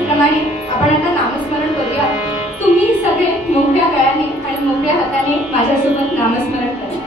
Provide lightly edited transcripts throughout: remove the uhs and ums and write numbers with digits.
प्रमाणे आपण आता नामस्मरण करूया। तुम्ही सगळे मोकळ्या गळ्याने आणि मोकळ्या हाताने माझ्यासोबत नामस्मरण करा।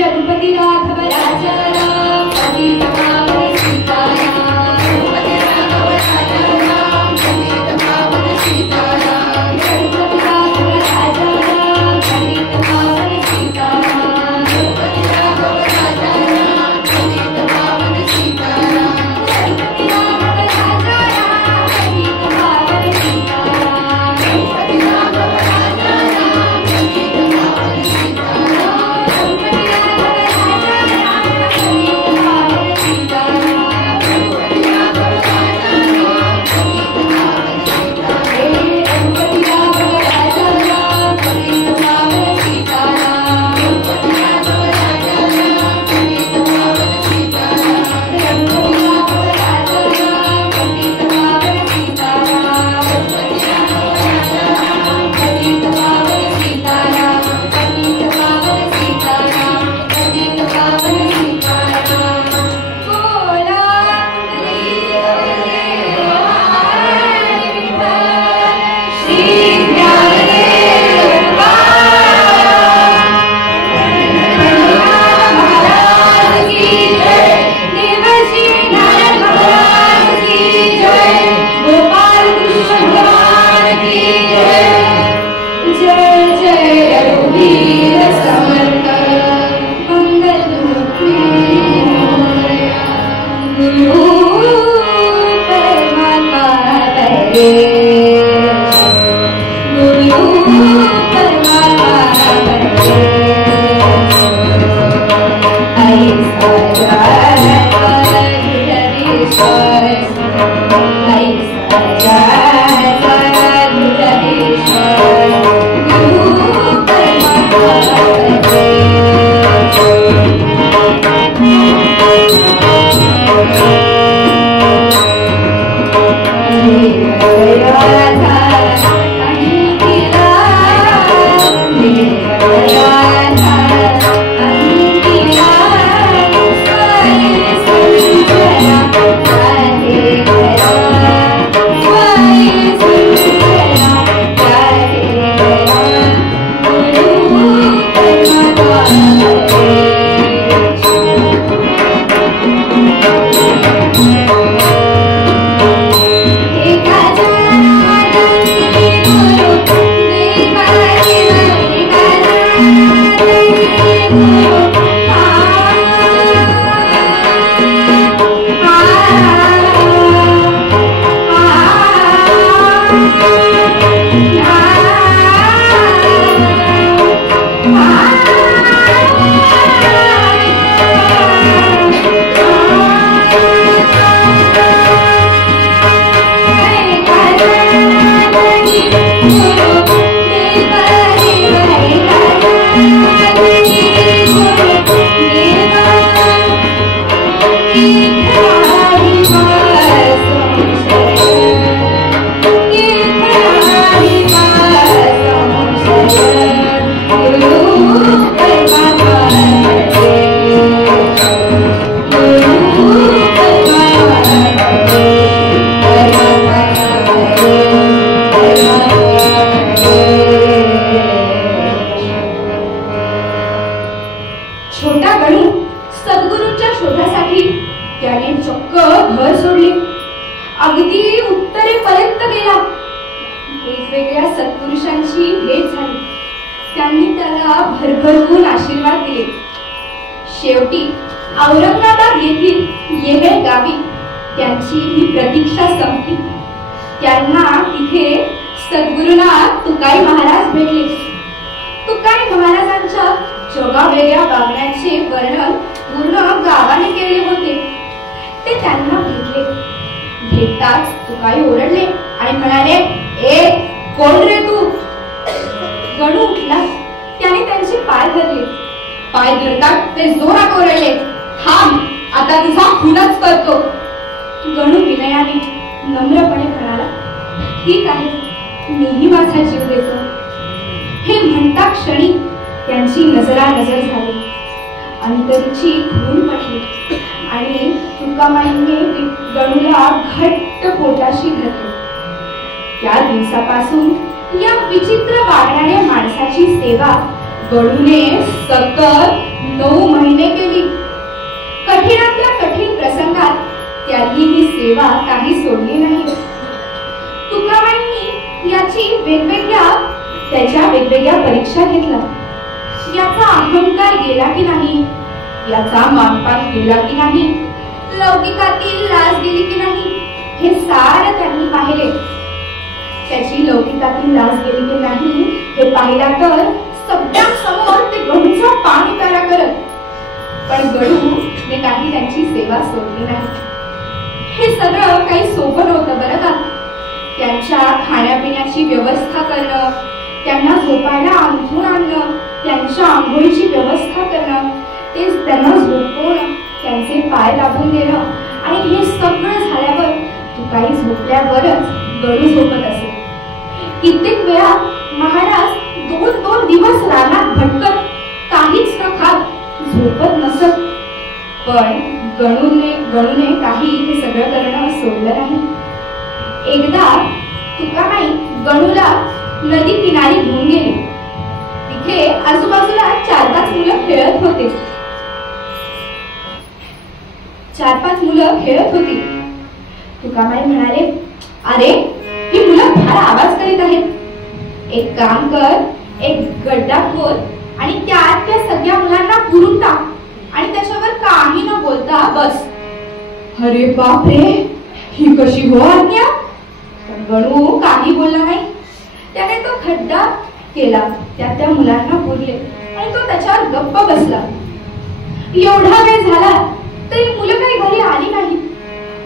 रघुपती राघव राजा राम पतित पावन सीताराम, रघुपती राघव राजा राम पतित पावन सीताराम, रघुपती राघव राजा राम पतित पावन सीताराम, रघुपती राघव राजा राम पतित पावन सीताराम, रघुपती राघव राजा राम पतित पावन सीताराम, रघुपती राघव राजा राम पतित पावन सीताराम, रघुपती राघव राजा राम पतित पावन सीताराम। गणूने सतत 9 महिने केली. कठीणातल्या कठीण प्रसंगात त्यांनी ही सेवा काही सोडली नाही. तुकाबाईंनी त्याच्या वेगवेगळ्या परीक्षा घेतल्या. याचा अहंकार गेला की नाही, याचा मानपान गेला की नाही, लौकिकातील लाज गेली की नाही, हे सारं त्यांनी पाहिले. त्याची लौकिकातील लाज गेली की नाही हे पाहिला तर सगळ्यांसमोर ते गणूचा पाणी प्यारा करत. पण गणूने काही त्यांची सेवा सोडली नाही. हे सगळं काही सोपं नव्हतं बरं का. त्यांच्या खाण्यापिण्याची व्यवस्था करणं, त्यांना झोपायला अंथरूण आणणं, त्यांच्या आंघोळीची व्यवस्था करणं, तेच त्यांना झोपवून त्यांचे पाय दाबून देणं, आणि हे सगळं झाल्यावर तुकाई झोपल्यावरच गणू झोपत असे. कित्येक वेळा महाराज 2-2 दिवस रानात भटकत काहीच न खात झोपत नसत. पण गणूने काही हे सगळं करणं सोडलं नाही. एकदा तुकाबाई गणूला नदी किनारी घेऊन गेली. तिथे आजूबाजूला 4-5 मुलं खेळत होते. 4-5 मुलं खेळत होती. तुकाबाई म्हणाले, अरे ही मुलं फार आवाज करीत आहेत. एक काम कर, एक गड्डा खोद आणि त्यात त्या सगळ्या मुलांना पुरून टाक आणि त्याच्यावर काही न बोलता बस. अरे बापरे, ही कशी हो आज्ञा. पण गणू काही बोलला नाही. त्याने तो खड्डा केला, त्यात त्या मुलांना पुरले आणि तो त्याच्यावर गप्प बसला. एवढा वेळ झाला तरी मुलं काही घरी आली नाही.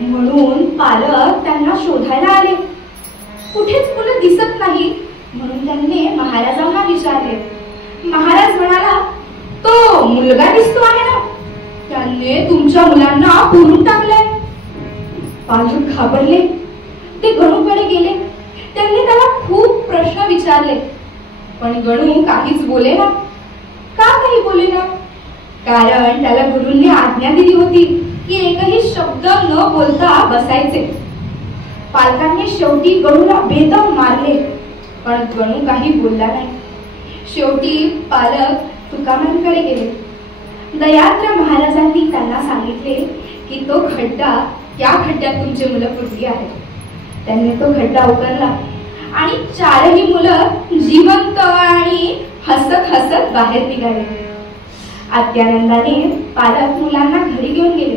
म्हणून पालक त्यांना शोधायला आले. कुठेच मुलं दिसत नाही. म्हणून त्यांनी महाराजांना विचारले. महाराज म्हणाला, तो मुलगा दिसतो आहे ना, त्याने तुमच्या मुलांना पुरून टाकलंय. पालक घाबरले. ते गणूकडे गेले. त्यांनी त्याला खूप प्रश्न विचारले, पण गणू काहीच बोलेना. का काही बोलेना? कारण त्याला गुरूंनी आज्ञा दिली होती की एकही शब्द न बोलता बसायचे. पालकांनी शेवटी गणूला बेदम मारले, पण गणू काही बोलला नाही. शेवटी पालक तुकामांकडे गेले. दयाद्र महाराजांनी त्यांना सांगितले की तो खड्डा, या खड्ड्यात तुमची मुलं पुरली आहेत. त्यांनी तो खड्डा उकरला आणि चारही मुलं जिवंत आणि हसत हसत बाहेर निघाले. अत्यानंदाने पालक मुलांना घरी घेऊन गेले.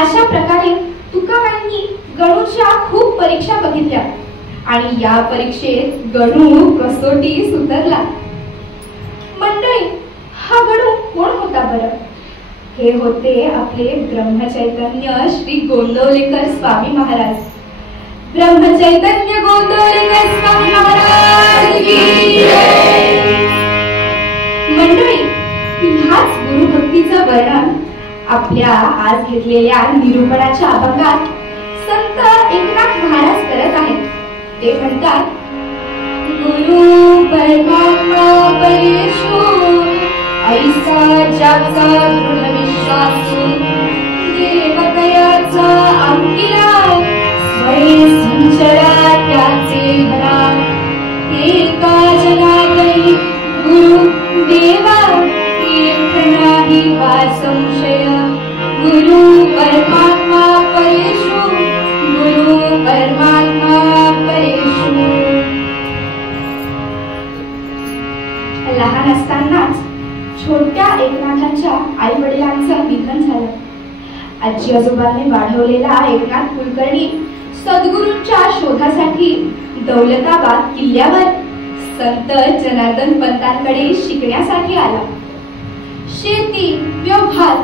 अशा प्रकारे तुकाबाईंनी गणूच्या खूप परीक्षा बघितल्या आणि या परीक्षेत गणू कसोटी सुधारला. मंडळी, हा गणू कोण होता बरं? हे होते आपले ब्रह्मचैतन्य श्री गोंदवलेकर स्वामी महाराज. ब्रह्मचैतन्य गोंदवलेकर स्वामी महाराज की जय. मंडळी, ह्याच गुरुभक्तीचं वर्णन आपल्या आज घेतलेल्या निरूपणाच्या अभंगात संत एकनाथ महाराज करत आहेत. ते म्हणतात, गुरु परमात्मा परेशो ऐसा ज्याचा दृढ विश्वासू देवतयाचा अंकिला स्वयं संचरा त्याचे भरा एका जनातनी गुरु देवा नाही हा संशय. गुरु परमात्मा परेशु, गुरु परमात्मा परेशु. लहान असतानाच छोट्या एकनाथांच्या आई वडिलांचं निधन झालं. आजी आजोबांनी वाढवलेला एकनाथ कुलकर्णी सद्गुरूंच्या शोधासाठी दौलताबाद किल्ल्यावर संत जनार्दन पंतांकडे शिकण्यासाठी आला. शेती, व्यवहार,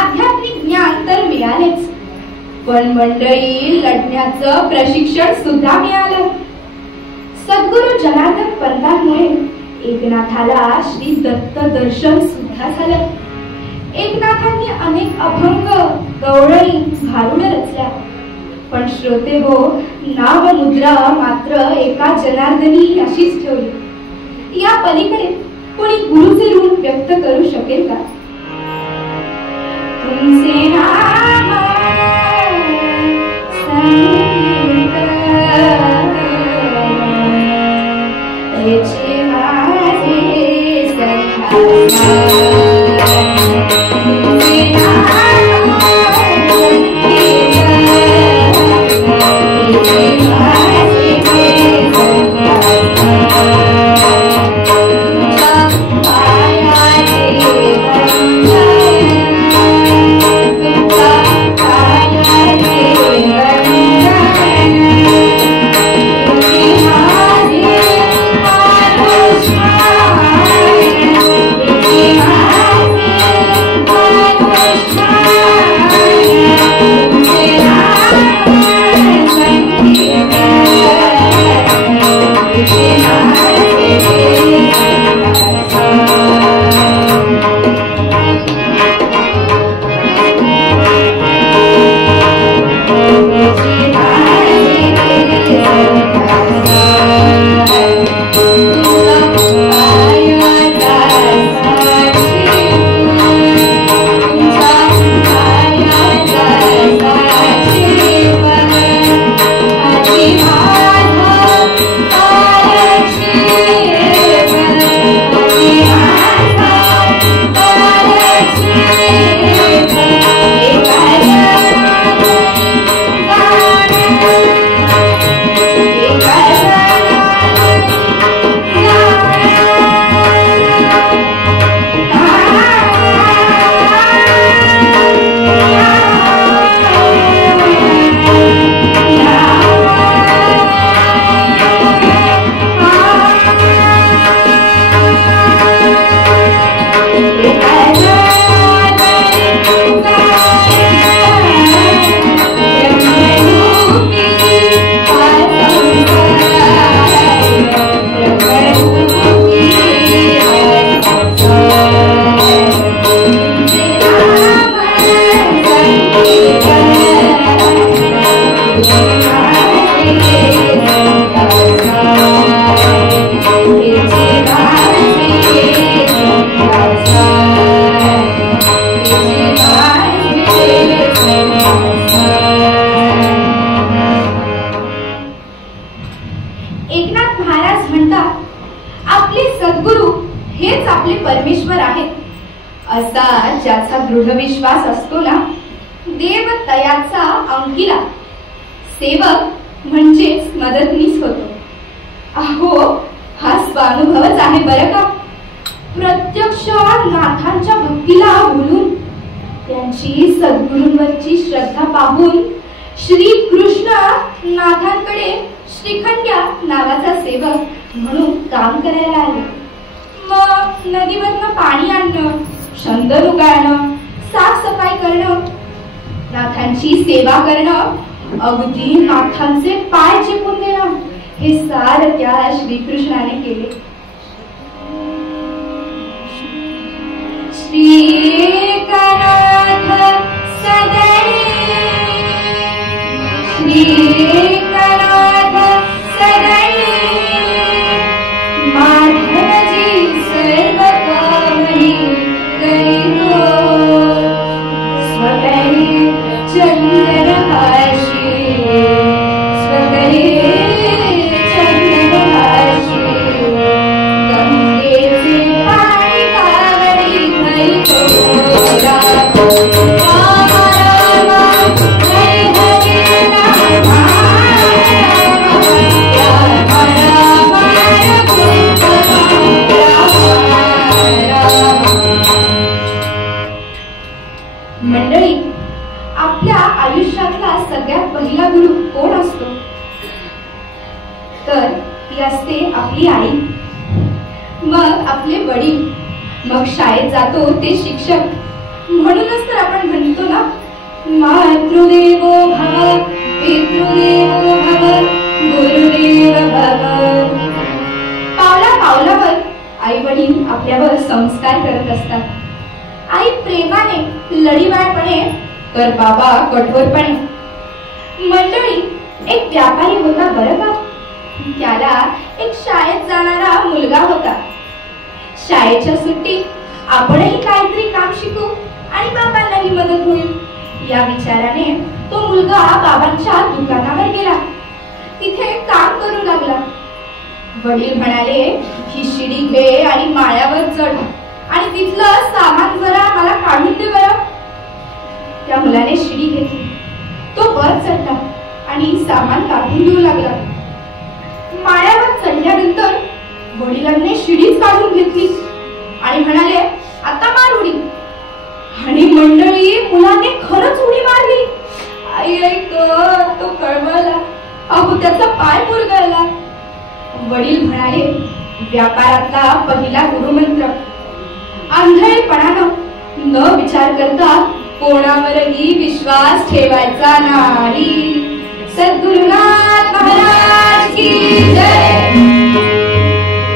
आध्यात्मिक ज्ञान तर मिळालेच, पण मंडळी लढण्याचं प्रशिक्षण सुद्धा मिळालं. सद्गुरू जनार्दन पंतांमुळे एकनाथाला श्री दत्त दर्शन सुद्धा झालं. एकनाथांनी अनेक अभंग, गवळणी, भारुड रचल्या, पण श्रोते हो, नाव मुद्रा मात्र एका जनार्दनी अशीच ठेवली. या पलीकडे कोणी गुरुचे ऋण व्यक्त करू शकेल का? तुमचे नाम संगीत याचे माझे संधान. तुमचे नाम संगीत याचे माझे संधान. परमेश्वर आहेत असा ज्याचा दृढ विश्वास असतो ना, देव तयाचा अंकिला सेवक म्हणजेच मदतनीस होतो. अहो, हा स्वानुभवच आहे बरं का. प्रत्यक्ष नाथांच्या भक्तीला बोलून त्यांची सद्गुरूंवरची श्रद्धा पाहून श्री कृष्ण नाथांकडे श्रीखंड्या नावाचा सेवक म्हणून काम करायला आले. मग नदीवरनं पाणी आणणं, छंद उगाळणं, साफसफाई करणं, नाथांची सेवा करणं, अगदी नाथांचे पाय चेपून देणं, हे सारं त्या श्रीकृष्णाने केले. श्रीकनाथ सदणे, श्रीकनाथ सदणे, माधवजी सर्व कामनी करितो, स्वकरे चंद्रहाशी, स्वकरे चंद्रहाशी, गंगेचे पाणी कावडी भरितो, राम राम हरे हरे राम, मंडळी, आपल्या आयुष्यातला सगळ्यात पहिला गुरु कोण असतो? तर ती असते आपली आई, मग आपले वडील, मग शाळेत जातो ते शिक्षक. म्हणूनच तर आपण म्हणतो ना, मातृदेवो भव, पितृदेवो भव, गुरुदेव भव. पावला पावलावर आई वडील आपल्यावर संस्कार करत असतात. आई प्रेमाने, लढीवाळपणे, तर बाबा कठोरपणे. मंडळी, एक व्यापारी होता बरं का. त्याला एक शाळेत जाणारा मुलगा होता. शाळेच्या सुट्टीत आपणही काहीतरी काम शिकू आणि बाबांनाही मदत होईल या विचाराने तो मुलगा बाबांच्या दुकानावर गेला. तिथे काम करू लागला. वडील म्हणाले, ही शिडी घे आणि माळ्यावर चढ आणि तिथलं सामान जरा मला काढून दे बरं. त्या मुलाने शिडी घेतली. तो वर चढला आणि सामान काढून देऊ लागला. माळ्यावर चढल्यानंतर वडिलांनी शिडीच काढून घेतली आणि म्हणाले, आता मार उडी. आणि मंडळी, मुलाने खरंच उडी मारली. आई ऐक, तो कळवळला. अहो, त्याचा पाय मुरगळला. वडील म्हणाले, व्यापारातला पहिला गुरुमंत्र, आंधळेपणानं न विचार करता कोणावरही विश्वास ठेवायचा नाही. सद्गुरुनाथ महाराज की जय.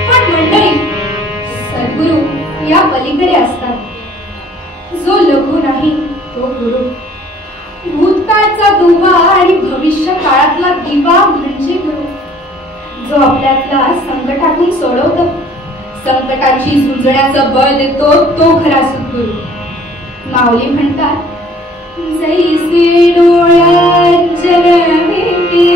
पण मंडळी, सद्गुरु या पलीकडे असतात. जो लघु नाही तो गुरु. भूतकाळचा दुवा आणि भविष्य काळातला दिवा म्हणजे गुरु. जो आपल्यातला संकटातून सोडवतो, संकटाची झुंजण्याचं बळ देतो, तो खरा सद्गुरु. माऊली म्हणतात, जैसे डोळ्यांजन भेटे,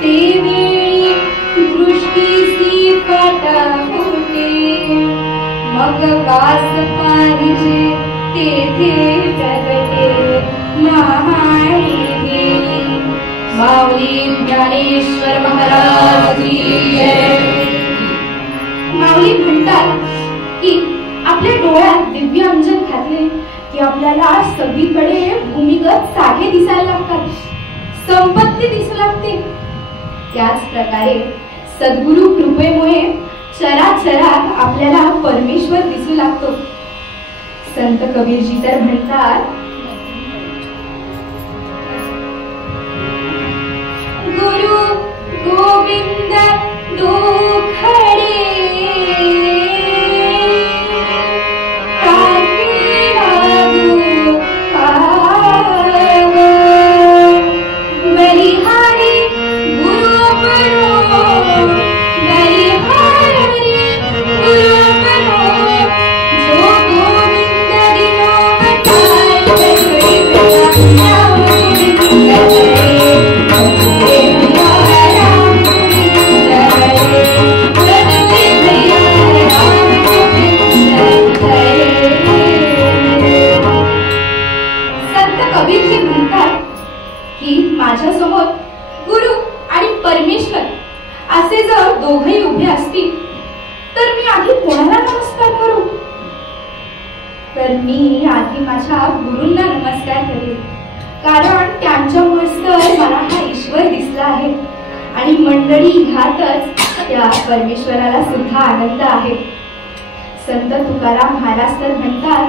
ते वेळी दृष्टीसी फाटा फुटे, मग वास पाहिजे तेथे जगते महाणी गेली. माऊली ज्ञानेश्वर महाराज की जय. माऊली म्हणतात की आपल्या डोळ्यात दिव्य अंजन घातले की आपल्याला सगळीकडे भूमिगत साठे दिसायला लागतात, संपत्ती दिसू लागते. त्याच प्रकारे सद्गुरु कृपेमुळे चराचरात आपल्याला परमेश्वर दिसू लागतो. संत कबीरजी तर म्हणतात, गुरु गोविंद दुखडे, परमेश्वर असे जर दोघेही उभे असतील तर मी आधी कोणाला नमस्कार करू? तर मी आधी माझ्या गुरूंना नमस्कार करेन, कारण त्यांच्यामुळेच तर मला हा ईश्वर दिसला आहे आणि मंडळी ह्यातच त्या परमेश्वराला सुद्धा आनंद आहे. संत तुकाराम महाराज तर म्हणतात,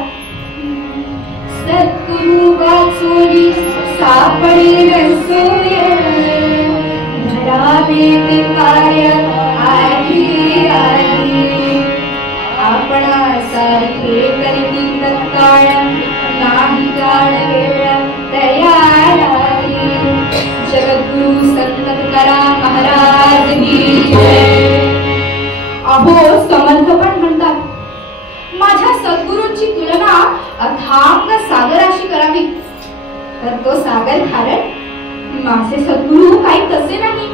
सद्गुरु वाचोनी सापडे सोय, धरावे ते कार्य आधी आधी, आपणासारखे करीती तत्काळ, नाही काळ वेळ तयार आली. जगद्गुरु संत तुकाराम महाराज की जय. अहो समर्थ पण म्हणतात, माझ्या सद्गुरूंची तुलना अथांग सागराशी करावी तर तो सागर खारट. माझे सद्गुरू काही तसे नाही.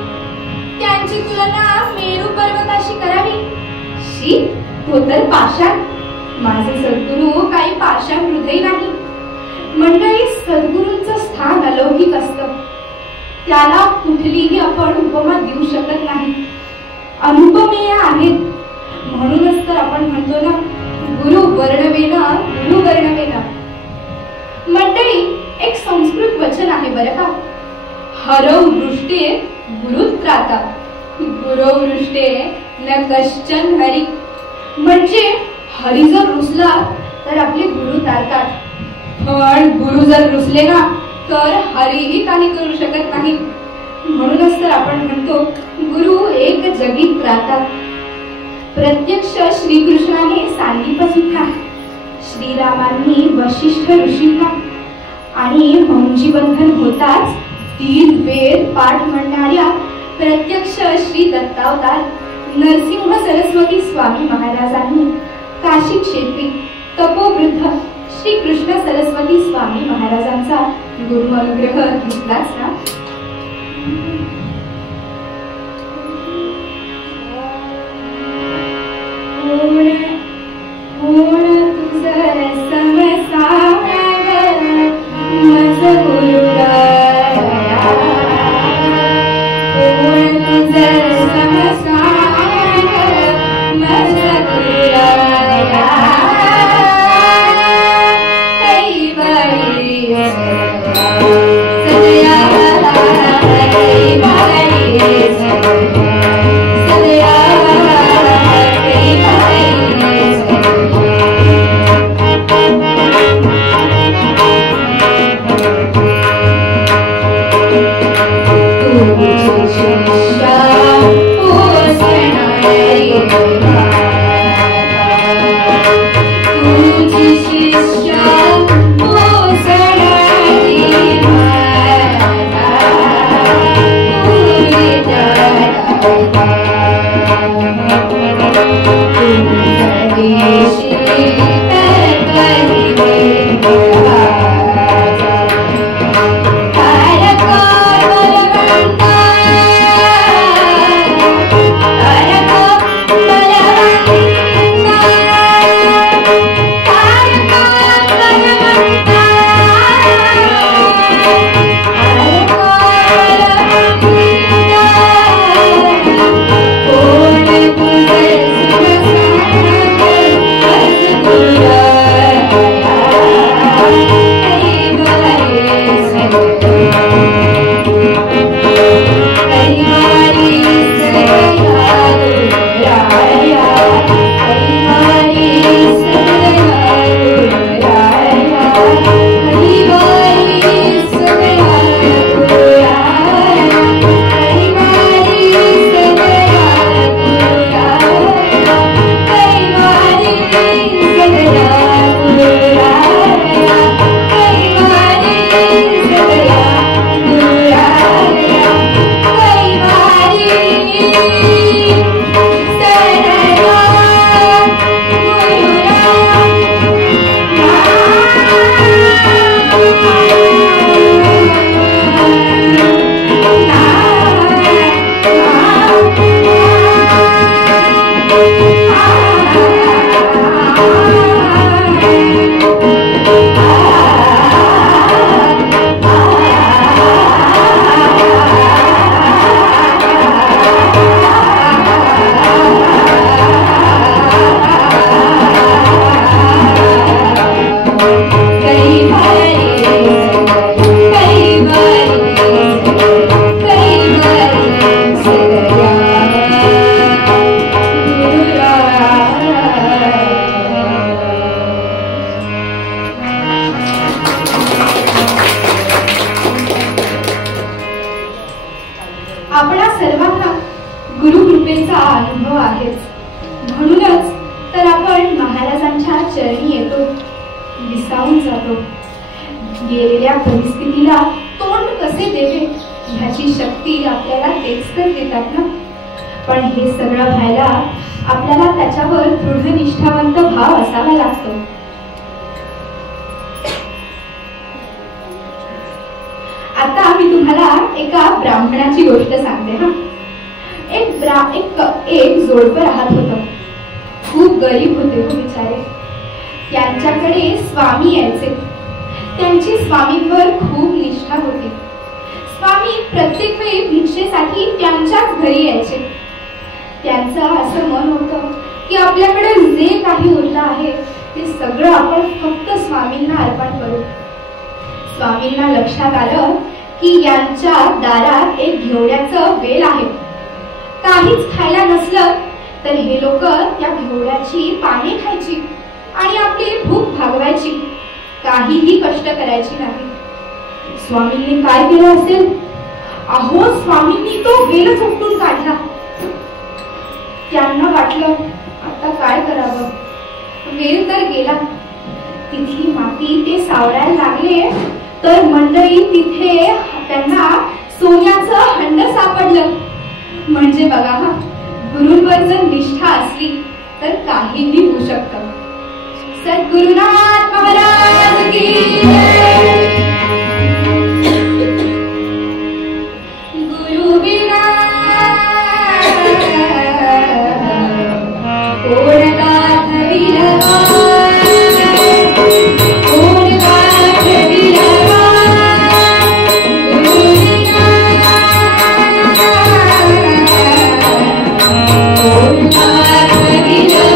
त्यांची तुलना मेरू पर्वताशी करावी, शी तो तर पाषाण. माझे सद्गुरू काही पाषाण हृदय नाही. मंडळी सद्गुरूंचं स्थान अलौकिक असतं, त्याला कुठलीही आपण उपमा देऊ शकत नाही. अनुपमेय आहेत. म्हणूनच तर आपण म्हणतो ना, गुरु वर्णवेना गुरु वर्णवेना. मंडळी एक संस्कृत वचन आहे बरं का, हरौ वृष्टे गुरुत्राता, गुरौ वृष्टे न कश्चन हरी. म्हणजे हरी जर रुसला तर आपले गुरु तारतात, पण गुरु जर रुसले ना तर हरीही काही करू शकत नाही. म्हणूनच तर आपण म्हणतो गुरु एक जगीत राहतात. प्रत्यक्ष श्रीकृष्णाने सांगितलं सुद्धा. श्रीरामांनी वशिष्ठ ऋषींना आणि मौंजीबंधन होताच 3 वेद पाठ म्हणणाऱ्या प्रत्यक्ष श्री दत्तावतार नरसिंह सरस्वती स्वामी महाराजांनी काशी क्षेत्री तपोवृद्ध श्री कृष्ण सरस्वती स्वामी महाराजांचा गुरु अनुग्रह घेतलाच ना. आपणा सर्वांना गुरुकृपेचा अनुभव आहेच. म्हणूनच तर आपण महाराजांच्या चरणी येतो, विसावून जातो. गेलेल्या परिस्थितीला तोंड कसे देवे ह्याची शक्ती आपल्याला तेच तर देतात ना. पण हे सगळं व्हायला आपल्याला त्याच्यावर दृढ निष्ठावंत भाव असावा लागतो. आता मी तुम्हाला एका ब्राह्मणाची गोष्ट सांगते. हा, एक जोडपं राहत होतं. खूप गरीब होते हो बिचारे. त्यांच्याकडे स्वामी यायचे. त्यांची स्वामींवर खूप निष्ठा होती. स्वामी प्रत्येक वेळी भिक्षेसाठी त्यांच्याच घरी यायचे. त्यांचं असं मन होतं की आपल्याकडे जे काही उरलं आहे ते सगळं आपण फक्त स्वामींना अर्पण करू. स्वामींना लक्षात आलं की यांच्या दारात एक घेवड्याचं वेल आहे. काहीच खायला नसलं तर हे लोक त्या घेवड्याची पाने खायची आणि आपली भूक भागवायची. काहीही कष्ट करायची नाही. स्वामींनी काय केलं असेल? अहो, स्वामींनी तो वेलच उपटून काढला. त्यांना वाटलं आता काय करावं. वेल तर गेला. तिथली माती ते सावरायला लागले तर मंडळी तिथे त्यांना सोन्याचं हंड सापडलं. म्हणजे बघा हा, गुरूंवर जर निष्ठा असली तर काहीही होऊ शकतं. सद्गुरुनाथ महाराज की जय. गुरु बिना कोण गाथ विलवा, कोण गाथ विलवा. गुरु बिना कोण गाथ विलवा.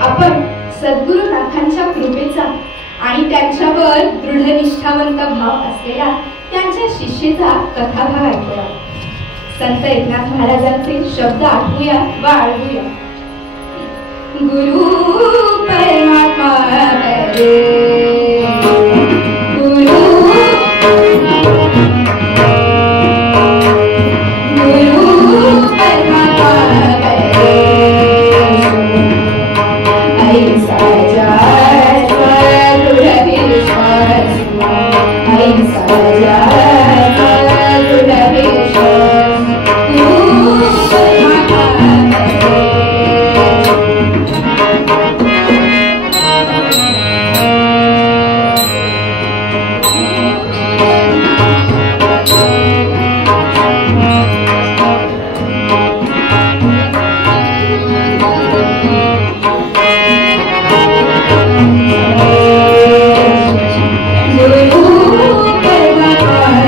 आपण सद्गुरुनाथांच्या कृपेचा आणि त्यांच्यावर दृढ निष्ठावंत भाव असलेला त्यांच्या शिष्येचा कथाभाग ऐकूया. संत एकनाथ महाराजांचे शब्द आठवूया व आळवूया. गुरु परमात्मा Bye.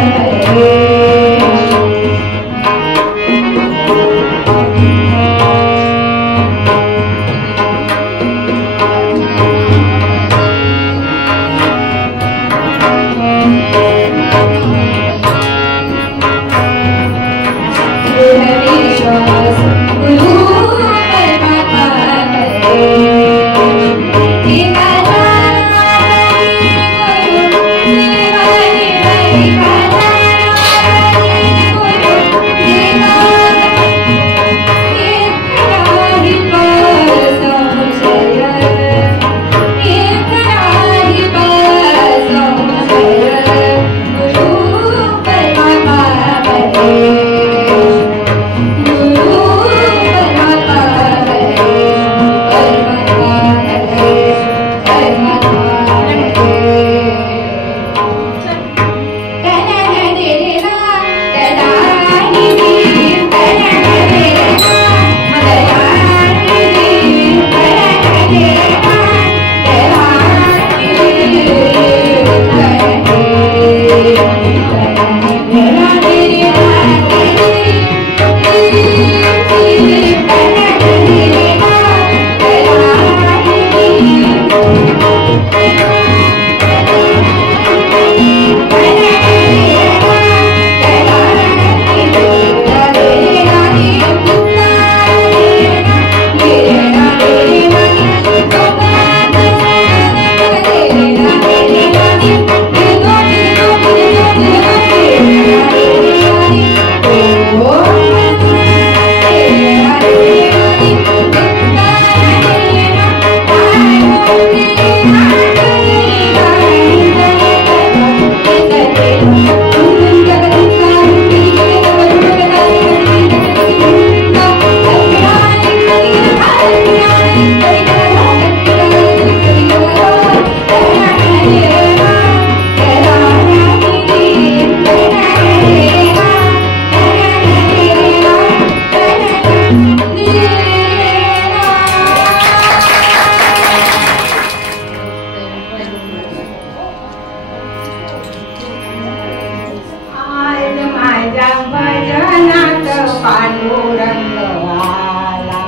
भजनात पांडुरंग आला,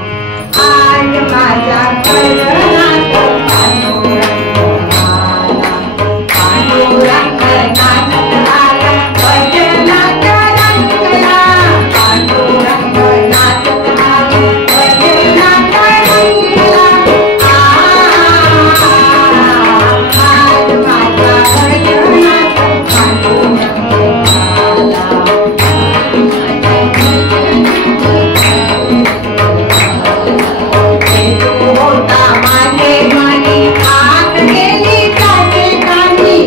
आज माझ्या भजनात पांडुरंग आला, पांडुरंग नाचत आला, भजनात रंगला, पांडुरंग नाचत आला, भजनात रंगला, आज माझ्या भजनात पांडुरंग आला. होता माझे मनी आग गेली त्याचे कानी,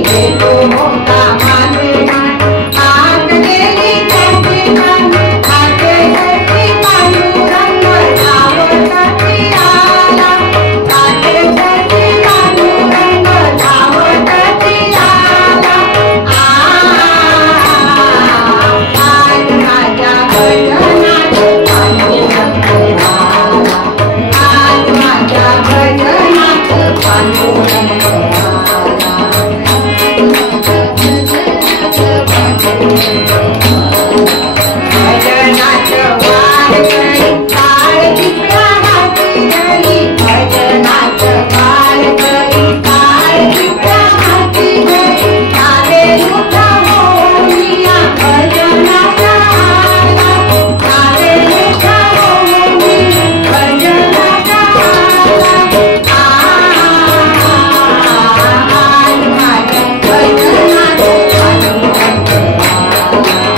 होता माझे मनी आग गेली त्याचे कानी, आगे घरची पांडुरंग धावताची आला, आगे घरची पांडुरंग धावताची आला, आज माझ्या भजनात पांडुरंग आला, आज माझ्या भजनात पांडुरंग आला. भजनात वारकरी काळ चित्रा हाती धरी, भजनात वारकरी काळ चित्रा हाती धरी, सारे दुःख होऊनिया भजनात आला, सारे दुःख होऊनिया भजनात आला, आज माझ्या भजनात पांडुरंग आला.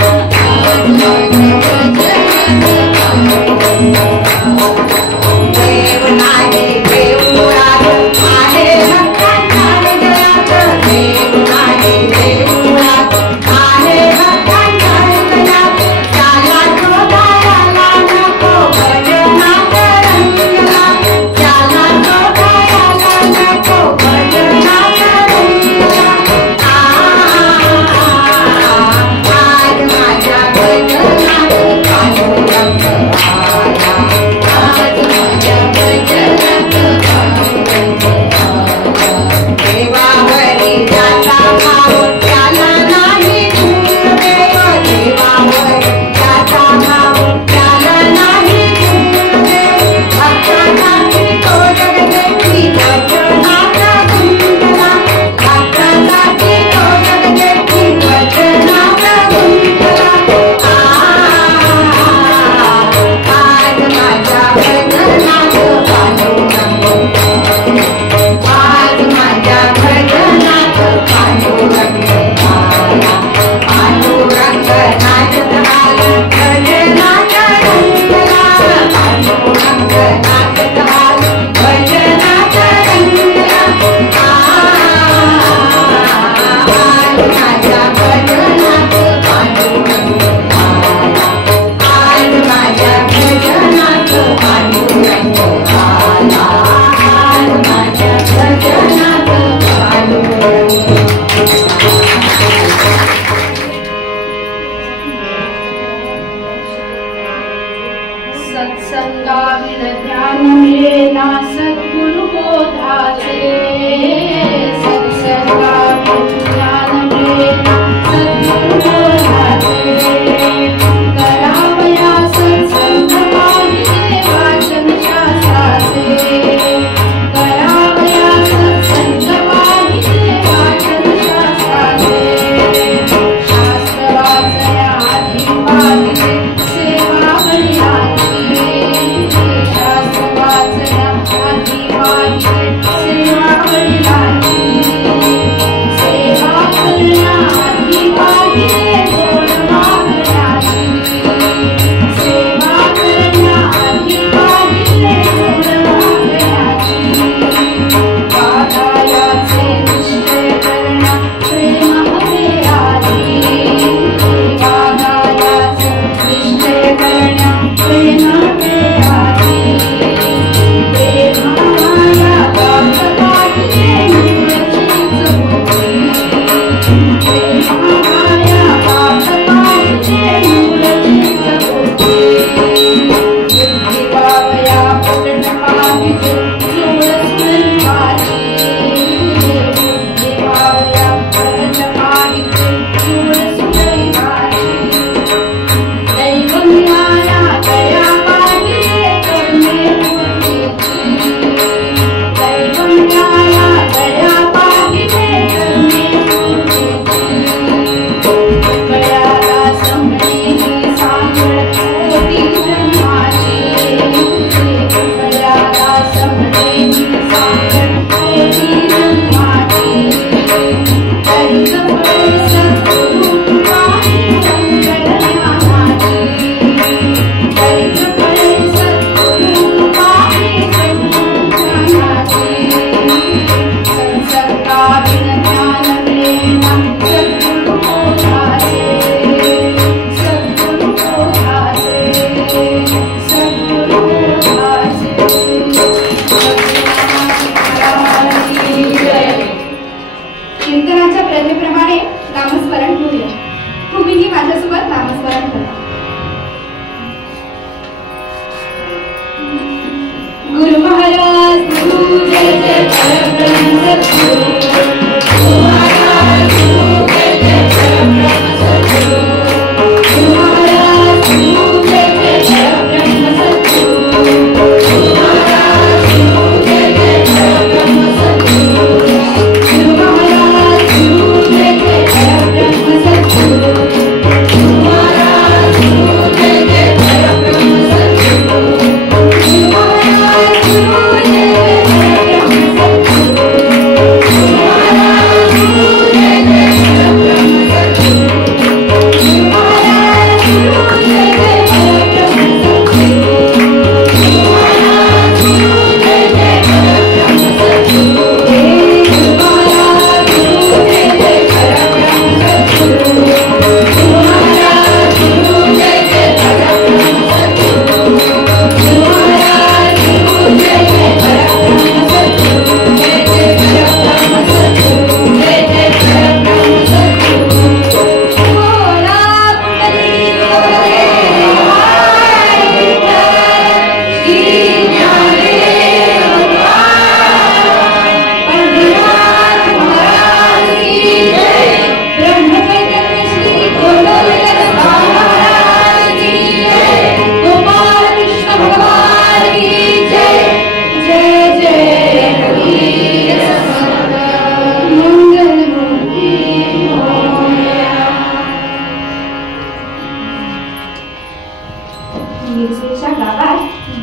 मिरजेच्या गावात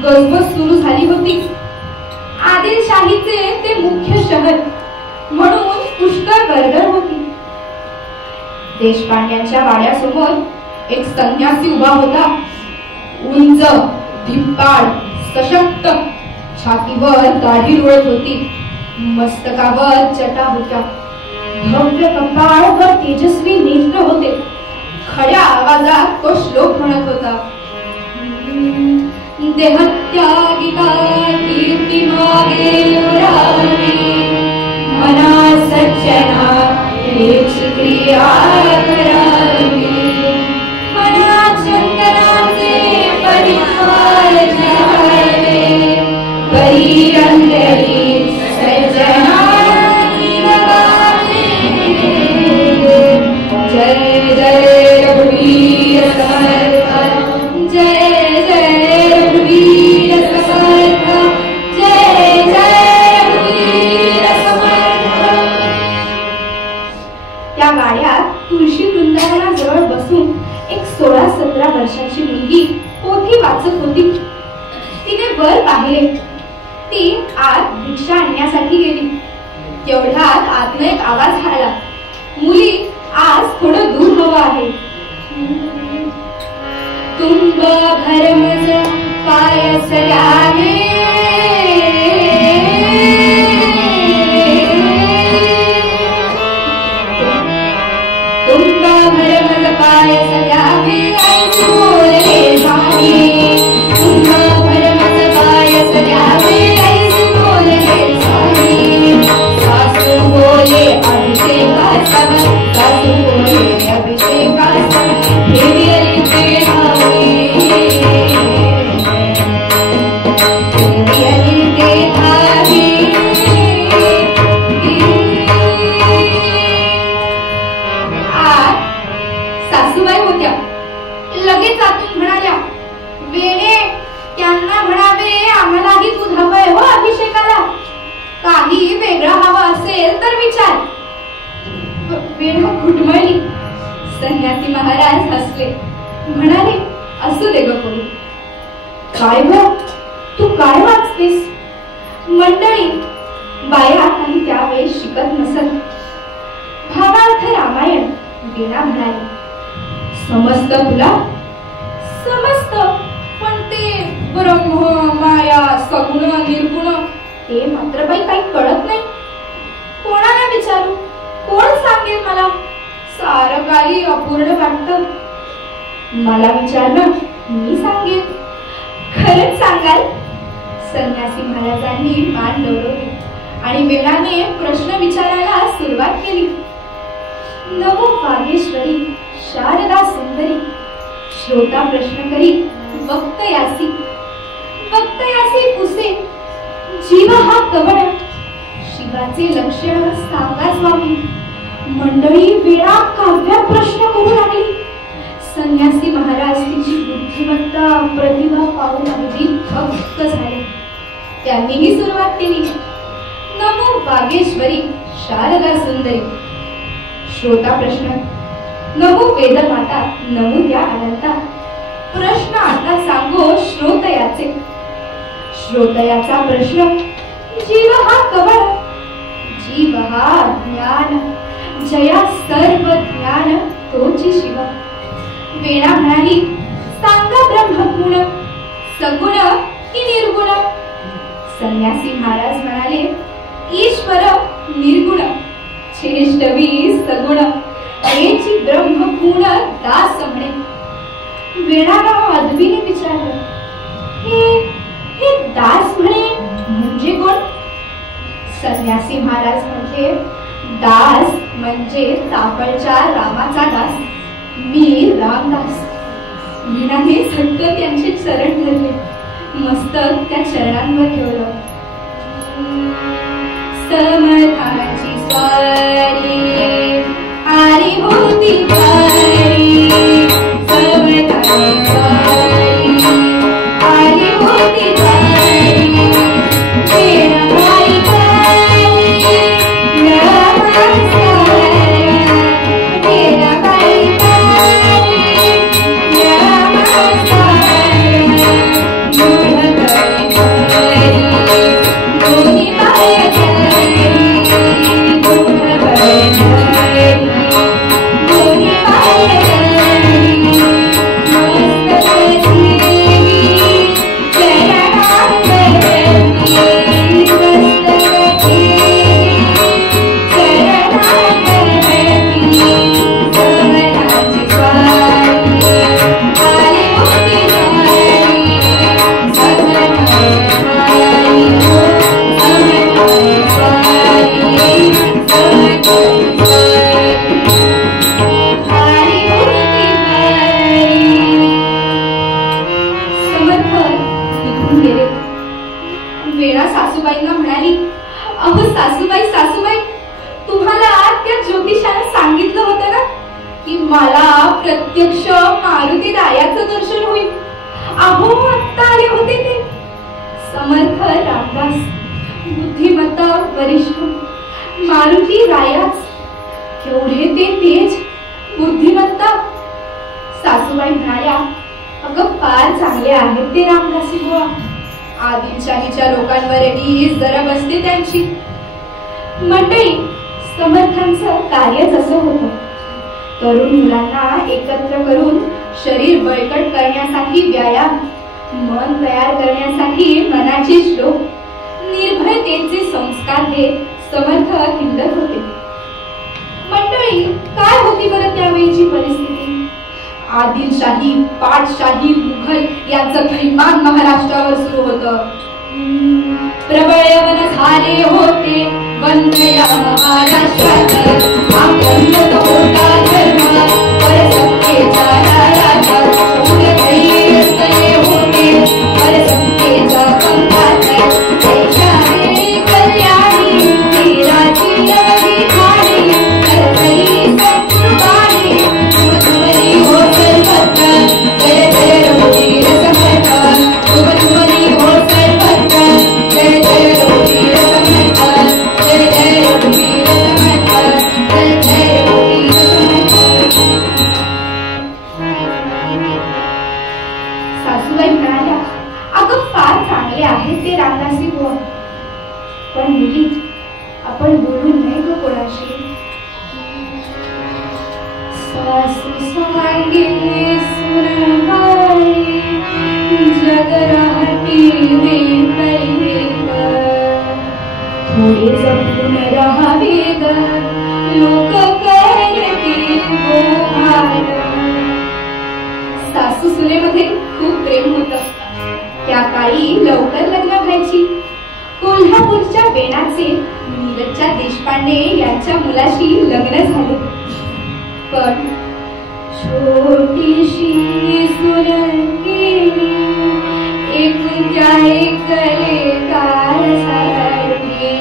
गजबज सुरू झाली होती. आदिलशाहीचे ते मुख्य शहर म्हणून पुष्कळ गर्दळ होती. देशपांड्यांच्या वाड्यासमोर एक संन्यासी उभा होता. उंच, धिप्पाड, सशक्त, छातीवर दाढी लोळत होती, मस्तकावर जटा होत्या, भव्य कपाळ व तेजस्वी नेत्र होते. खड्या आवाजात तो श्लोक म्हणत होता. देहत्यागिका कीर्ती मागे मुरारी, मना सज्जना हेच क्रिया करावी, मना चंदनाचे परिवार जावे, परी अंतरी सज्जनानी लगावे. जय जय रघुवीर समर्थ, जय जय रघुवीर समर्थ, जय जय रघुवीर समर्थ. त्या गाड्यात तुळशी वृंदावनाजवळ बसून एक 16-17 वर्षाची मुलगी पोथी वाचत होती. तिने वर पाहिले. ती आत भिक्षा आणण्यासाठी गेली. तेवढ्यात आतनं एक आवाज आला. मुली, आज थोडं दूध हवं आहे. तुंब भरमज पायस द्यावे, तुंब भरमज पायस द्यावे, ऐसी बोलले झाली. तुंब भरमज पायस द्यावे, ऐसी बोलले झाली. सासू बोले अभिषेकासम, सासू बोले अभिषेकासम, देवी ते धावी, देवी ते धावी. सासूबाई होत्या. लगेच आतून म्हणाल्या, वेणे, त्यांना म्हणावे आम्हालाही दूध हवंय हो अभिषेकाला. काही वेगळं हवं असेल तर विचार. वेणू घुटमळली. संन्यासी महाराज हसले. म्हणाले, असू दे ग पोरी. काय ग, तू काय वाचतेस? मंडळी, बाया काही त्यावेळेस शिकत नसत. भावार्थ रामायण. वीणा म्हणाली, समजत तुला? समजत, पण ते ब्रह्म, माया, सगुण, निर्गुण हे मात्र बाई काही कळत नाही. कोणाला विचारू? कोण सांगेल मला? सारं काही अपूर्ण वाटतं. मला विचारलं, मी सांगेन. खरंच सांगाल? संन्यासी महाराजांनी मान डोलवली आणि वेळाने प्रश्न विचारायला सुरुवात केली. नमो वागेश्वरी शारदा सुंदरी, श्रोता प्रश्न करी वक्तयासी, वक्तयासी पुसे, जीव हा कवळ, शिवाचे लक्षण सांगा स्वामी. मंडळी वेळा काव्यात प्रश्न करू लागली. संन्यासी महाराज तिची बुद्धिमत्ता, प्रतिभा पाहून अगदी थक्क झाले. त्यांनीही सुरुवात केली. नमो वागेश्वरी शारदा सुंदरी, श्रोता प्रश्न. नमो वेदमाता, नमो त्या अनंता. प्रश्न आता सांगो श्रोतयाचे. श्रोतयाचा प्रश्न, जीव हा कवळ, जीव हा ज्ञान, जया सर्व ज्ञान तोची शिव. वेणा म्हणाली, सांगा ब्रह्मगुण, सगुण की निर्गुण? संन्यासी महाराज म्हणाले, ईश्वर निर्गुण, चेष्टवी सगुण, याची ब्रह्मगुण दास म्हणे. वेणाला अद्वीने विचारलं, हे दास म्हणे म्हणजे कोण? संन्यासी महाराज म्हणजे, दास म्हणजे चाफळच्या रामाचा दास, मी रामदास. वीणाने झटक त्यांचे चरण धरले, मस्तक त्या चरणांवर ठेवलं. समर्थाची स्वारी आली होती भारी, समर्थाची स्वारी आली होती भारी. वेणाबाई काळी नमस्कार, वेणाबाई काळी नमस्कार. प्रत्यक्ष मारुती रायाचं दर्शन होईल. अहो आत्ता आले होते ते समर्थ रामदास, बुद्धिमत्ता वरिष्ठ मारुती रायाच. केवढे ते तेज, बुद्धिमत्ता. सासूबाई म्हणाल्या, अगं फार चांगले आहेत ते रामदासी बुवा. आदिलशाहीच्या लोकांवरही जरा बसते त्यांची. मंडळी, समर्थांचं कार्यच असं होतं. तरुण मुलांना एकत्र करून शरीर बळकट करण्यासाठी व्यायाम, मन तयार करण्यासाठी मनाचे श्लोक, निर्भयतेचे संस्कार देत समर्थ हिंडत होते. मंडळी, काय होती बरं त्यावेळीची परिस्थिती? आदिलशाही, पाटशाही, मुघल यांचं थैमान महाराष्ट्रावर सुरू होतं. प्रबळ यवन झाले होते वंदया महाराष्ट्रात. आक्रमक होता धर्म परसत्तेचा राजा. उदय असले होते परसत्तेच्या पंथात. देशाने कल्याणी वीराची लढी झाली. सरकली संकुर्बानी तुमरी हो सर्वत्र. जय जय रघुवीर समर्थ, तुमरी हो सर्वत्र. जय जय रघुवीर समर्थ, जय जय रघुवीर समर्थ, जय जय रघुवीर समर्थ. सासूबाई म्हणाल्या, अगं फार चांगले आहेत ते रामदासी बुवा, पण मुली आपण बोलू नये ग कोणाशी. सासू सांगे सुनबाई जग राहती वेगवेग. थोडे जपून राहावे ग लोक करतील गोहार. सासू सुनेमध्ये खूप प्रेम होतं. त्या काळी लवकर लग्न व्हायची. कोल्हापूरच्या बेणाचे नीरजच्या देशपांडे यांच्या मुलाशी लग्न झाले. पण छोटीशी सून गेली एकुलत्या एक लेकार सारखी.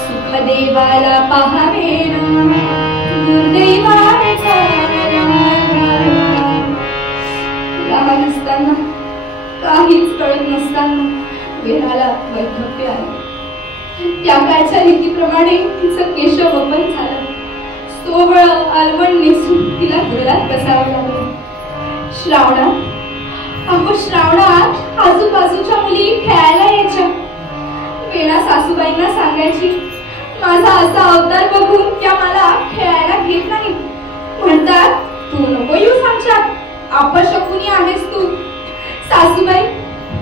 सुखदेवाला पाहावे ना दुर्दैवाचा. लहान असताना काहीच कळत नसताना वेणाला वैधव्य आलं. त्या काळच्या रीतीप्रमाणे तिचं केशवपन झालं. सोबळ अलवण नेसून तिला घरात बसावं लागलं. श्रावणात, अहो श्रावणात आजूबाजूच्या मुली खेळायला यायच्या. वेणा सासूबाईंना सांगायची, माझा असा अवतार बघून त्या मला खेळायला घेत नाही. म्हणतात, तू नको येऊस आमच्यात, अपशकुनी आहेस तू. सासूबाई,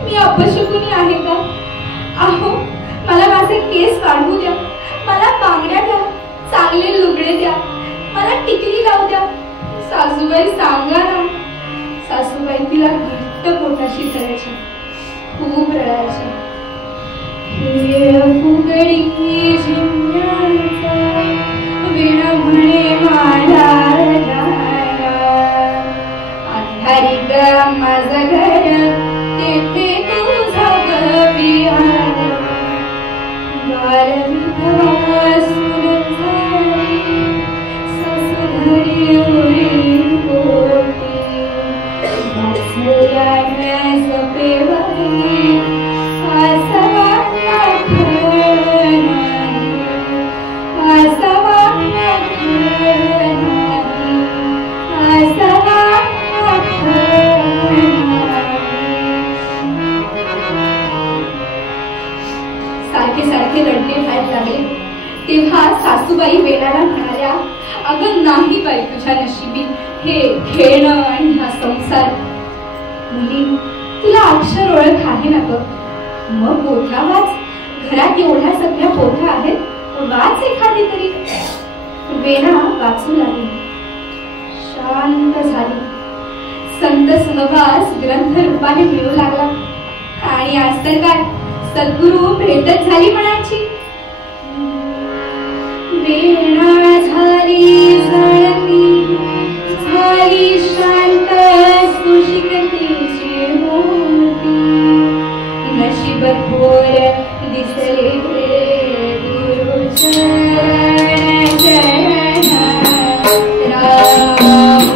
मी अपशकुनी आहे का? अहो मला माझे केस काढू द्या, मला बांगड्या द्या, चांगले लुगडे द्या, मला टिकली लावू द्या. सासूबाई सांगा ना. सासूबाई तिला घट्ट पोटाशी करायच्या, खूप रडायच्या. हे फुगडी झिम्म्याचा वेणा म्हणे माझा अंधारी ग माझं घर तेथे तुझं विहार. बाल विधवा सूर झाली ससुधरी उरी पोटी. वात्सल्यानं सपेवरी आसवांना घर नाही, आसवांना घर नाही, आसवांना घर नाही. सारखे सारखे रडणे व्हायला लागले. तेव्हा सासूबाई वेणाला म्हणाल्या, अगं नाही बाई तुझ्या नशिबी हे खेळणं आणि हा संसार. मुली, तुला अक्षर ओळख आहे ना ग? मग पोथ्या वाच. घरात एवढ्या सगळ्या पोथ्या आहेत, वाच एखादी तरी. वेणा वाचू लागली. शांत झाली. संत सहवास ग्रंथ रूपाने मिळू लागला. आणि आज तर काय सद्गुरु भेटच झाली म्हणायची. वेणा झाली झाली झाली शांत सुशिकतेची मूर्ती. नशीब थोर दिसले गुरुचरण. जय राम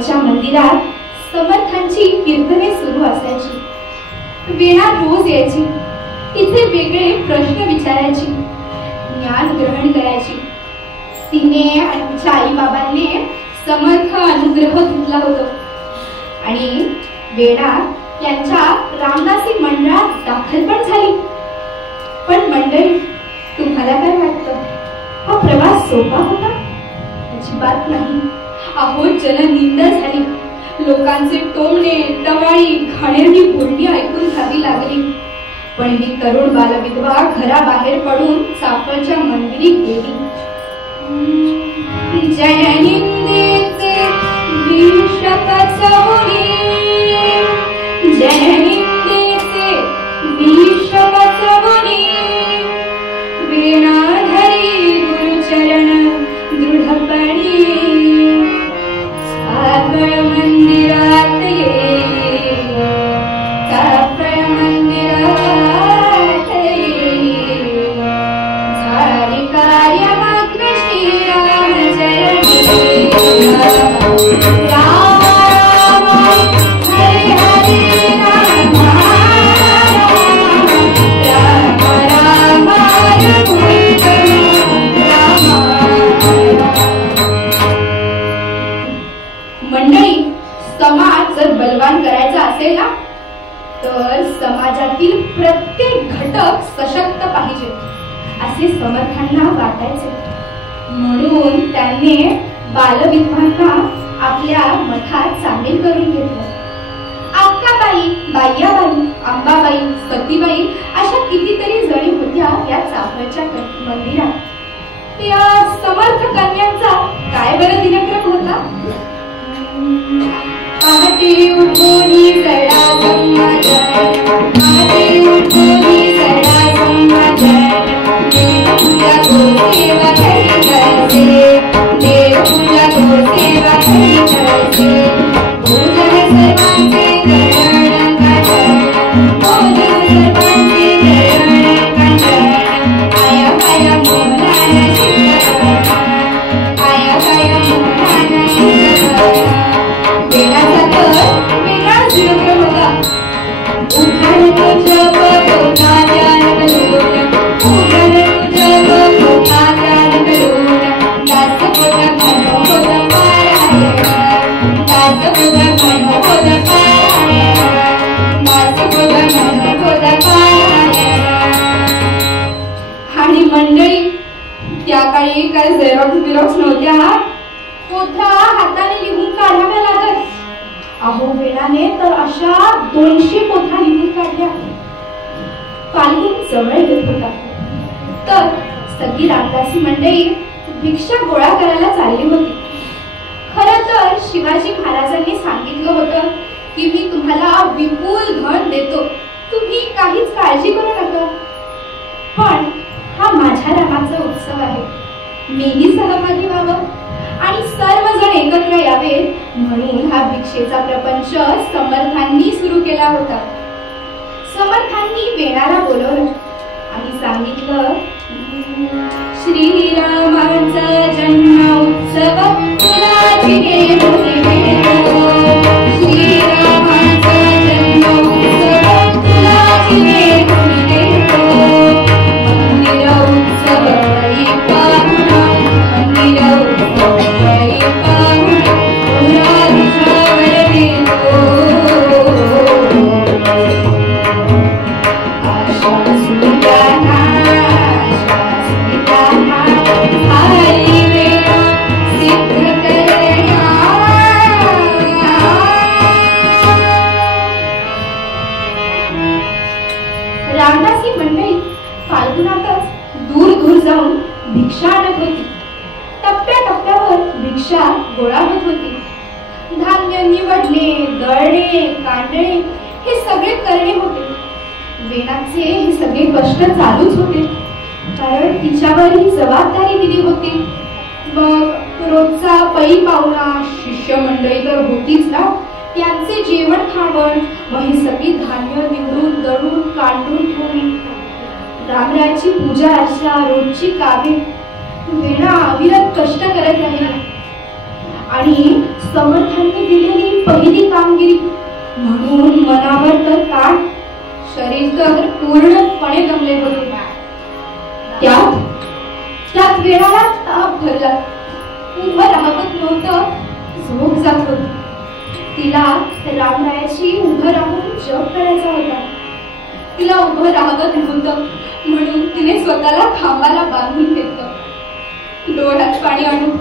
साफळच्या मंदिरात समर्थांची कीर्तने सुरू असायची. वेणा रोज यायची. तिथे वेगळे प्रश्न विचारायची, ज्ञान ग्रहण करायची. तिने आणि तिच्या आई बाबांनी समर्थ अनुग्रह घेतला होता आणि वेणा यांच्या रामदासी मंडळात दाखल पण झाली. पण मंडळी, तुम्हाला काय वाटतं, हा प्रवास सोपा होता? अजिबात नाही. अहो, जननिंदा झाली. लोकांचे टोमणे, टवाळी, घाणेरडी बोलणी ऐकून घ्यावी लागली. पण ही तरुण बालविधवा घराबाहेर पडून साफळच्या मंदिरी गेली. जननिंदेचे विष पचवणे, जननिंदेचे विष पचवणे, वेणाधरी गुरुचरण दृढपणे साफळ मंदिरात ये, साफळ मंदिरात ये. झाले कार्य मात्र श्रीराम चरणी. राम राम हरे हरे राम राम राम मंडळी, समाज जर बलवान करायचा असेल ना, तर समाजातील प्रत्येक घटक सशक्त पाहिजे असे समर्थांना वाटायचे. म्हणून त्यांनी बालविधवांना आपल्या मठात सामील करून घेतलं. अक्काबाई, बाय्याबाई, अंबाबाई, सतीबाई अशा कितीतरी जणी होत्या या साफळच्या मंदिरात. त्या समर्थ कन्यांचा काय बरं दिनक्रम होता? पहाटे उठोनी सडा संमाजन, पहाटे उठोनी सडा संमाजन, देवपूजा गोसेवा घरी करते, देवपूजा गोसेवा घरी करते. भोजन सर्वांचे दळण काढण, भोजन सर्वांचे दळण काढण. आया पाया मोहनान शिकवण, आया पाया मोहनान शिकवण. वेणाचा तर वेगळाच दिनक्रम होता. उठाण तो जप होता ध्यान करून, उठाण तो जप होता ध्यान करून. दास होता मन होता पारायण, दास होता मन होता पारायण, दास होता मन होता पारायण. आणि मंडळी, त्या काळी काय झेरॉक्स नव्हत्या. पोथ्या हाताने लिहून काढाव्या लागत. अहो, वेणाने तर अशा 200 पोथ्या लिहून काढल्या. फाल्गुन जवळ येत होता, तर सगळी रामदासी मंडळी भिक्षा गोळा करायला चालली होती. खरं तर शिवाजी महाराजांनी सांगितलं होतं की मी तुम्हाला विपुल धन देतो, तुम्ही काहीच काळजी करू नका. पण हा माझ्या रामाचा उत्सव आहे, मीही सहभागी व्हावं आणि सर्वजण एकत्र यावेत, म्हणून हा भिक्षेचा प्रपंच समर्थांनी सुरू केला होता. समर्थांनी वेणाला बोलवलं आणि सांगितलं, श्रीरामाचा जन्म उत्सव तुला जिने बोलवितो, श्रीरामाचा जन्म उत्सव तुला जिने बोलवितो. मंदिर उत्सव करी पाहुणा, मंदिर उत्सव करी पाहुणा, तुला तुझ्यावर देतो. आशा सुमिताना, आशा सुमिताना, हरी वेणा सिद्ध करण्या. रामदासी मंडळी फाल्गुनातच दूर दूर जाऊन भिक्षा आणत होती. टप्प्याटप्प्यावर भिक्षा गोळा होत होती. धान्य निवडणे, दळणे, काढणे हे सगळे करणे होते. वेणाचे हे सगळे कष्ट चालूच होते, कारण तिच्यावर ही जबाबदारी दिली होती. मग रोजचा पै पाहुणा, शिष्य मंडळी तर होतीच ना, त्यांचे जेवण खावण, मग ही सगळी धान्य निवडून, दळून, काढून ठेवणे, रामरायाची पूजा अर्चा, रोजची कामे. वेणा अविरत कष्ट करत राहिली. आणि समर्थांनी दिलेली पहिली कामगिरी म्हणून मनावर तर ताण, शरीर तर पूर्णपणे दमले होते. त्यात वेळाला ताप भरला, उभं राहत नव्हतं, झोप जात होती. तिला रामरायाची उभं राहून जप करायचा होता. तिला उभं राहावं नव्हतं म्हणून तिने स्वतःला खांबाला बांधून घेतलं. डोळ्यात पाणी आणून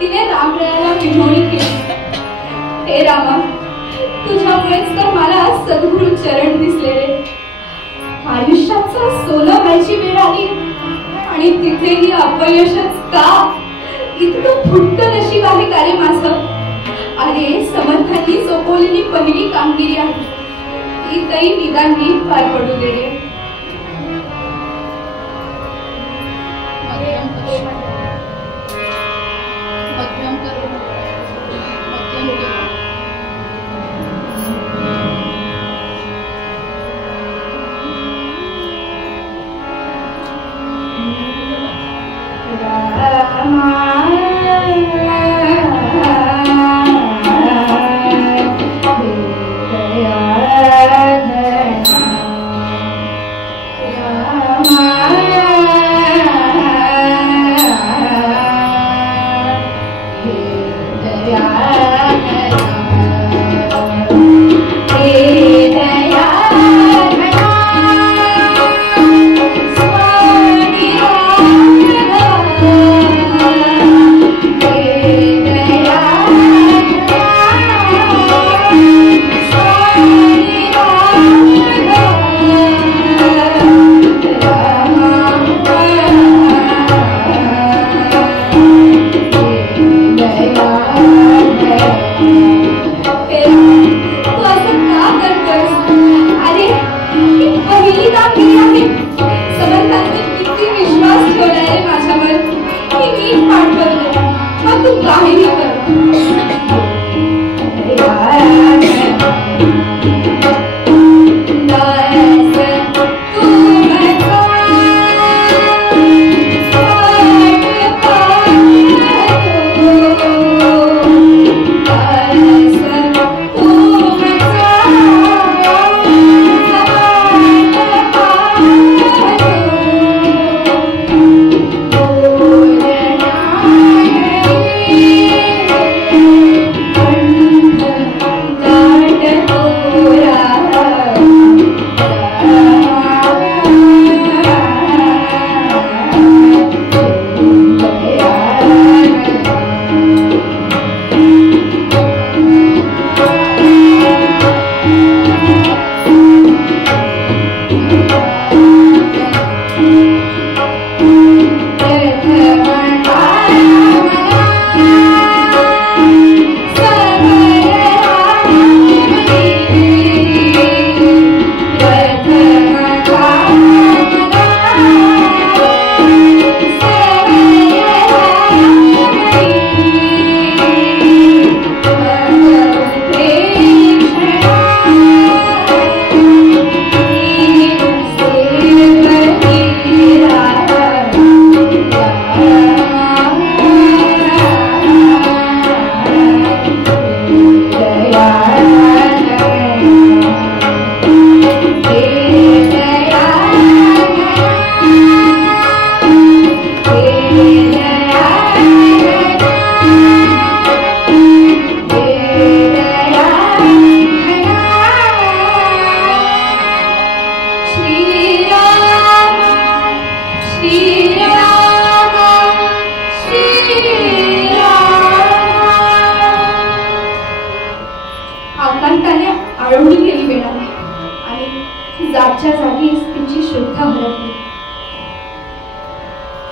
तिने रामरायाला विनवणी केली, हे रामा, तुझ्यामुळेच तर मला सद्गुरु चरण दिसलेले. आयुष्याचं सोनं व्हायची वेळ आली आणि तिथेही अपयशच का? इतकं फुटकं नशीब आहे का रे माझं? अरे समर्थांनी सोपवलेली पहिली कामगिरी आहे, ती तरी निदान नीट पार पडू दे रे.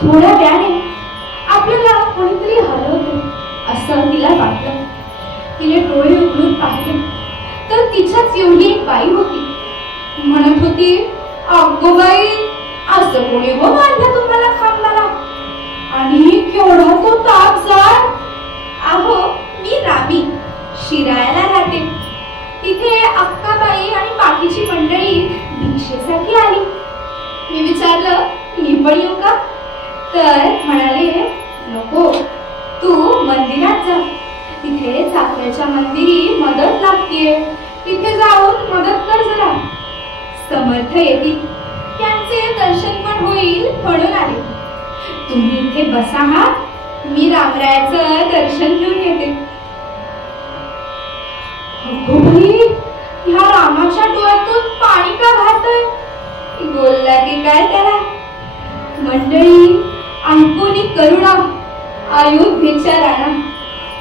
थोड्या वेळाने आपल्याला कोणीतरी हरवते असं तिला वाटलं. तिने डोळे उघडून पाहिले तर तिच्याच एवढी एक बाई होती. म्हणत होती, अगो बाई, असं कोणी व बांधलं तुम्हाला खांबाला? आणि केवढा तो ताप जाड. अहो, मी रामी शिराळ्याला राहते. तिथे अक्काबाई आणि बाकीची मंडळी भिक्षेसाठी आली. मी विचारलं, मी पण येऊ का? तर म्हणाले, नको, तू मंदिरात जा. काशाच्या मंदिरी मदत लागतीये, तिथे जाऊन मदत कर जरा. समर्थ येतील, त्यांचे दर्शन पण होईल म्हणून आले. तुम्ही इथे बसा हा, मी रामरायाचं दर्शन घेऊन येते. अगो बाई, ह्या रामाच्या डोळ्यातून पाणी का वाहतंय? बोलला की काय त्याला? मंडळी, अंकुनी करुणा, अयोध्येच्या राणा,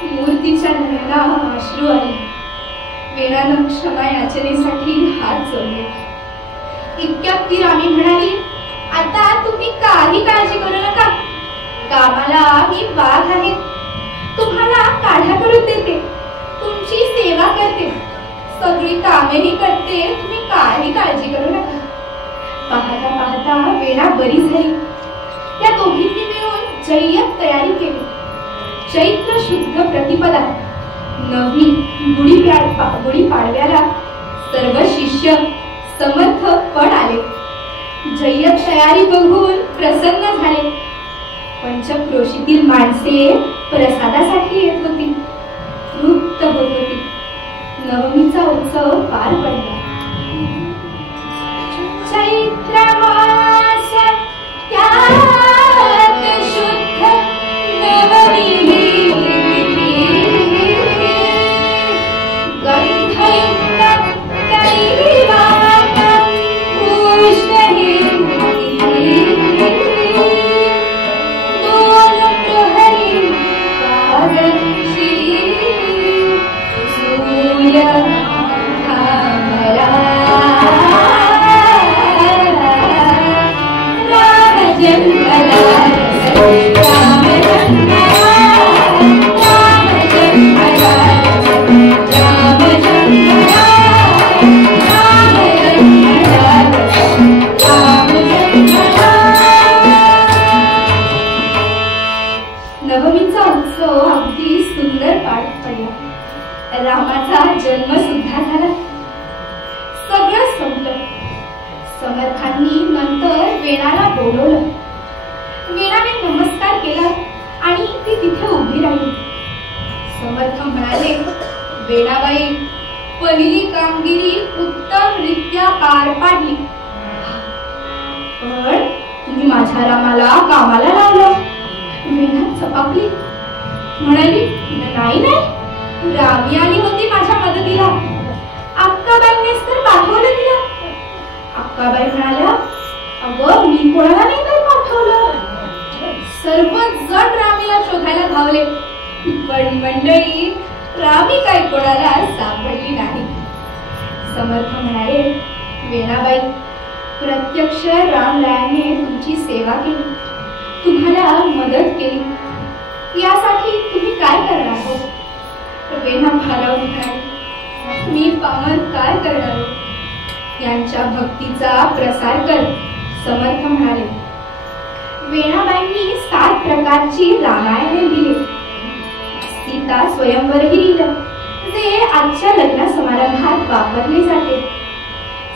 मूर्तीच्या नयना अश्रू आले. वेणानं क्षमा याचनेसाठी हात जोडले. इतक्यात ती रामी म्हणाली, आता तुम्ही काही काळजी करू नका, कामाला मी वाघ आहे, तुम्हाला काढा करून देते, तुमची सेवा करते, सगळी कामेही करते, तुम्ही काही काळजी करू नका. पाहता पाहता वेणा बरी झाली. त्या दोघींनी मिळून जय्यत तयारी केली. चैत्र शुद्ध प्रतिपदा, नवी गुढीपाडव्याला सर्व शिष्य समर्थ पण आले. जय्यत तयारी बघून प्रसन्न झाले. पंचक्रोशीतील माणसे प्रसादासाठी येत होती, तृप्त होत होती. नवमीचा उत्सव पार पडला. चैत्र मास त्यात शुद्ध नवमी रामाचा जन्म सुद्धा झाला. सगळं संपलं. समर्थांनी नंतर वेणाला बोलवलं. वेणाने नमस्कार केला आणि ती तिथे उभी राहिली. समर्थ म्हणाले, वेणाबाई, पहिली कामगिरी उत्तमरित्या पार पाडली, पण तुम्ही माझ्या रामाला कामाला लावलं. वेणा चपाकली, म्हणाली, नाही नाही, रामी आली होती माझ्या मदतीला, अक्काबाईनेच तर पाठवलं तिला. अक्काबाई म्हणाल्या, अगं मी कोणाला नाही तर पाठवलं. सर्व जण रामीला शोधायला धावले, पण मंडळी रामी काय कोणाला सापडली नाही. समर्थ म्हणाले, वेणाबाई, प्रत्यक्ष रामरायाने तुमची सेवा केली, तुम्हाला मदत केली, यासाठी तुम्ही काय करणार हो? वेणा भारावून म्हणाली, मी पामर काय करणार? यांच्या भक्तीचा प्रसार कर. समर्थ म्हणाले. वेणाबाईंनी 7 प्रकारची रामायणे दिली. सीता स्वयंवरही लिहिलं, जे आजच्या लग्न समारंभात वापरले जाते.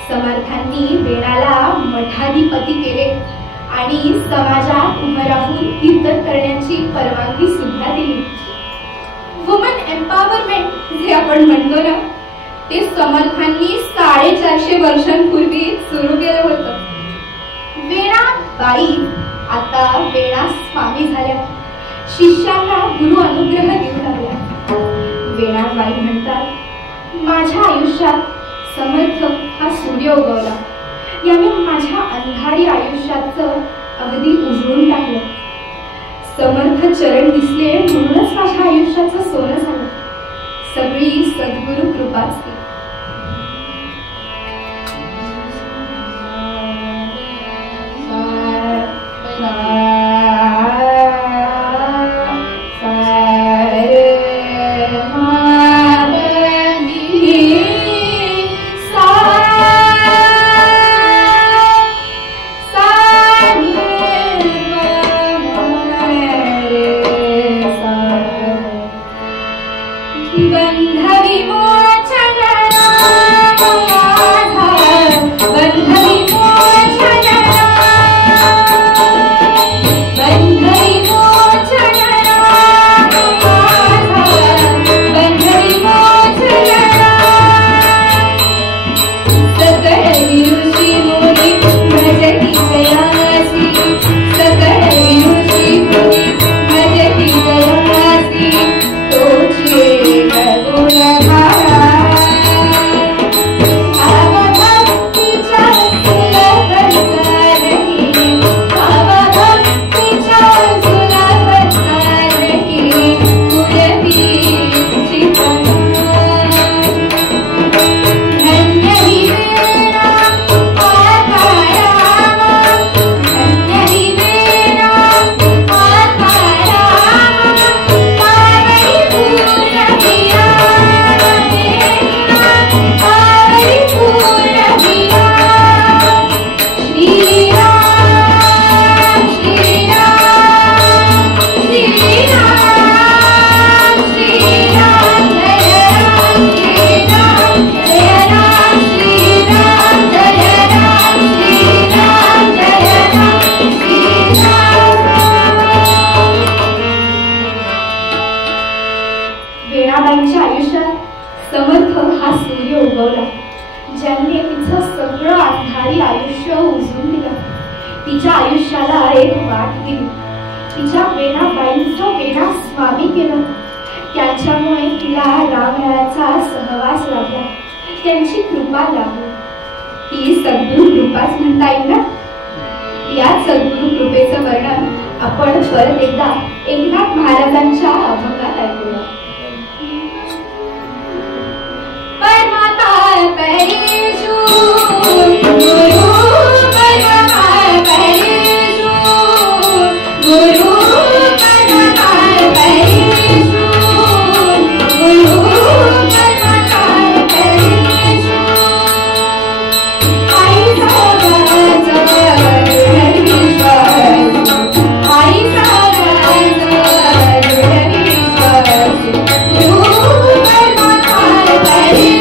समर्थांनी वेणाला मठाधिपती केले आणि समाजात उभं राहून कीर्तन करण्याची परवानगी सुद्धा दिली. वुमन एम्पॉवरमेंट जे आपण म्हणतो ना, ते समर्थांनी 450 वर्षांपूर्वी सुरू केलं होतं. वेणाबाई आता वेणा स्वामी झाल्या, शिष्यांना गुरु अनुग्रह देऊ लागल्या. वेणाबाई म्हणतात, माझ्या आयुष्यात समर्थ हा सूर्य उगवला, याने माझ्या अंधारी आयुष्याचं अगदी उजळून टाकलं. समर्थ चरण दिसले म्हणूनच माझ्या आयुष्याचं सोनं झालं. सगळी सद्गुरु कृपाच ती. बंध विमोचन ज्यांनी तिचं सगळं अंधारी आयुष्य उजळून दिलं, तिच्या आयुष्याला एक वाट दिली, तिच्या वेणाबाईंचं वेणा स्वामी केलं. त्यांच्यामुळे तिला रामरायाचा सहवास लाभला, त्यांची कृपा लाभली. ही सद्गुरु कृपाच म्हणता येईल ना. या सद्गुरु कृपेचं वर्णन आपण परत एकदा एकनाथ महाराजांच्या अभंगात ऐकूया. परमाता पैजू गुरु परमाता पैजू गुरु परमाता पैजू गुरु परमाता पैजू आई सागाचा विश्वास आई सागाचा विश्वास गुरु परमाता पैजू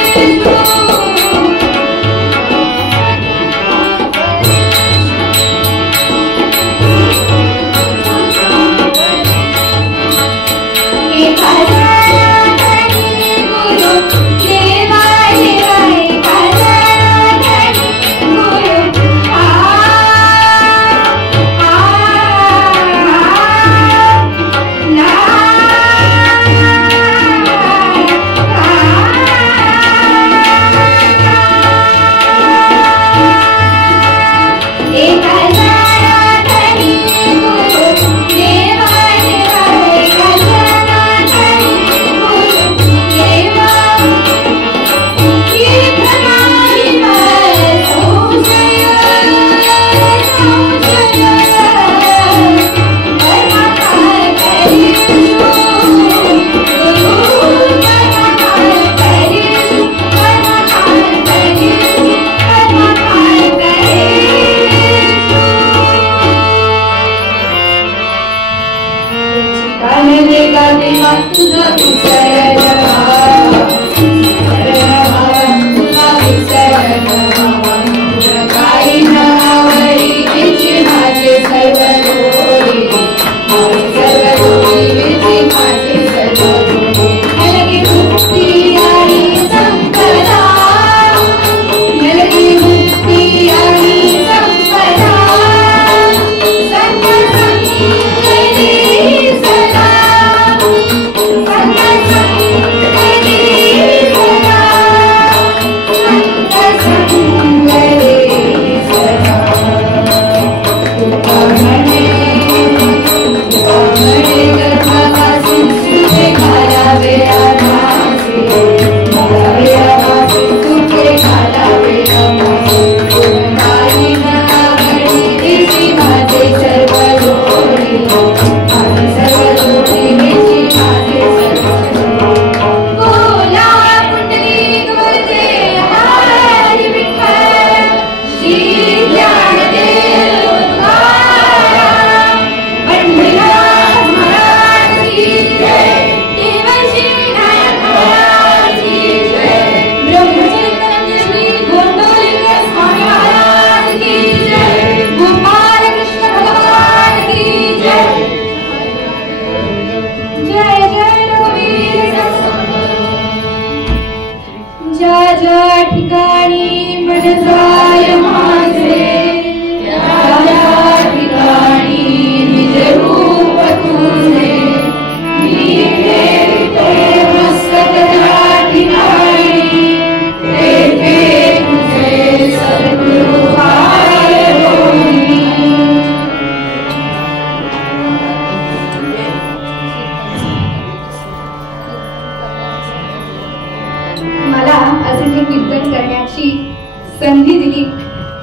संधी दिली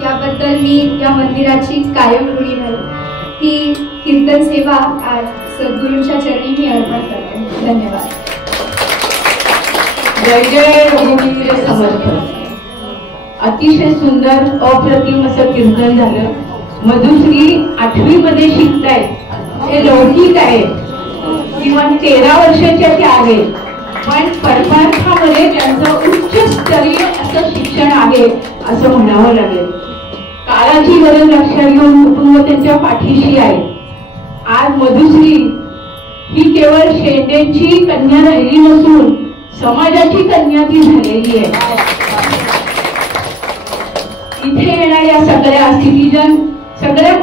त्याबद्दल मी या मंदिराची कायम ऋणी राहील. ही कीर्तन सेवा आज सद्गुरूंच्या चरणी मी अर्पण करते. धन्यवाद. जय जय रघुवीर समर्थ. अतिशय सुंदर अप्रतिम असं कीर्तन झालं. मधुश्री 8वी मध्ये शिकतायत, ते लौकिक आहे, किमान 13 वर्षाच्या त्या आहेत, पण परमार्थामध्ये त्यांचं उच्च स्तरीय असं शिक्षण आहे असं म्हणावं लागेल. काळाची गरज लक्षात घेऊन कुटुंब त्यांच्या पाठीशी आहे. आज मधुश्री ही केवळ शेंडेची कन्या राहिली नसून समाजाची कन्या ती झालेली आहे. या सगळ्या सिटीजन, सगळ्या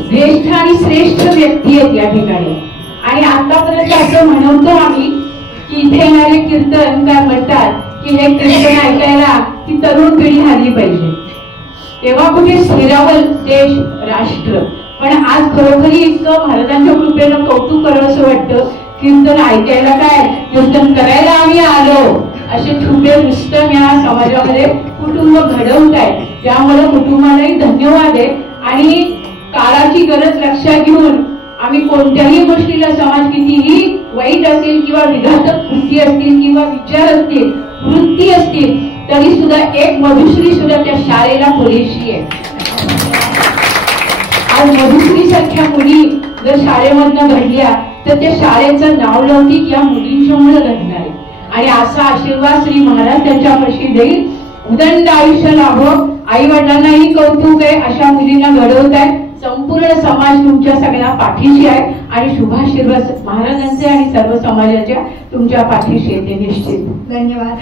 ज्येष्ठ आणि श्रेष्ठ व्यक्ती आहेत या ठिकाणी. आणि आतापर्यंत असं म्हणतो आम्ही की इथे येणारे कीर्तनकार म्हणतात की हे कीर्तन ऐकायला ती तरुण पिढी आली पाहिजे, तेव्हा कुठे स्थिरावल देश राष्ट्र. पण आज खरोखरी इतकं महाराजांच्या कृपेनं कौतुक करावं असं वाटतं. कीर्तन ऐकायला काय, कीर्तन करायला आम्ही आलो असे छुपे रुस्तम या समाजामध्ये कुटुंब घडवत आहे. त्यामुळे कुटुंबालाही धन्यवाद आहे. आणि काळाची गरज लक्षात घेऊन आम्ही कोणत्याही गोष्टीला, समाज कितीही वाईट असेल किंवा विघातक कृती असतील किंवा विचार असतील, वृत्ती असतील, तरी सुद्धा एक मधुश्री सुद्धा त्या शाळेला पुरेशी आहे. आज मधुश्री सारख्या मुली जर शाळेमधनं घडल्या तर त्या शाळेचं नावलौकिक या मुलींच्यामुळे घडणार आहे. आणि असा आशीर्वाद श्री महाराज त्यांच्यापाशी देईल. उदंड आयुष्य लाभो. आई वडिलांनाही कौतुक आहे, अशा मुलींना घडवत आहे. संपूर्ण समाज तुमच्या सगळ्या पाठीशी आहे आणि शुभाशीर्वाद महाराजांचे आणि सर्व समाजाच्या तुमच्या पाठीशी येते निश्चित. धन्यवाद.